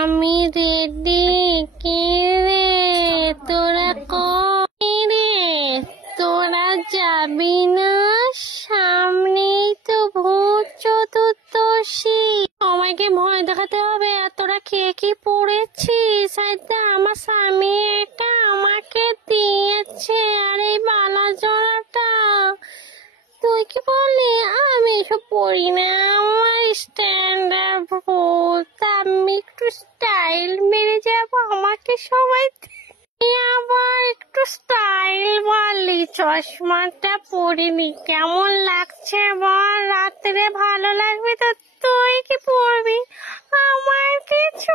আমি রেডি। কি রে তোরা কই রে? তোরা যাবি না? সামনেই তো ভূত চতুর্দশী। আমাকে ভয় দেখাতে হবে? আর তোরা কে কি পড়েছিস? আমার স্বামী এটা আমাকে দিয়েছে। আর এই বালা জোড়াটা তুই কি বললি? আমি এসব পড়ি না। আমার স্ট্যান্ডার্ড ভূত। আমি একটু স্টাইল মেরে যাবো, আমাকে সবাই আবার একটু স্টাইল বললি। চশমাটা পরিনি, কেমন লাগছে বল? রাত্রে ভালো লাগবে তো তুই কি পরবি? আমার কিছু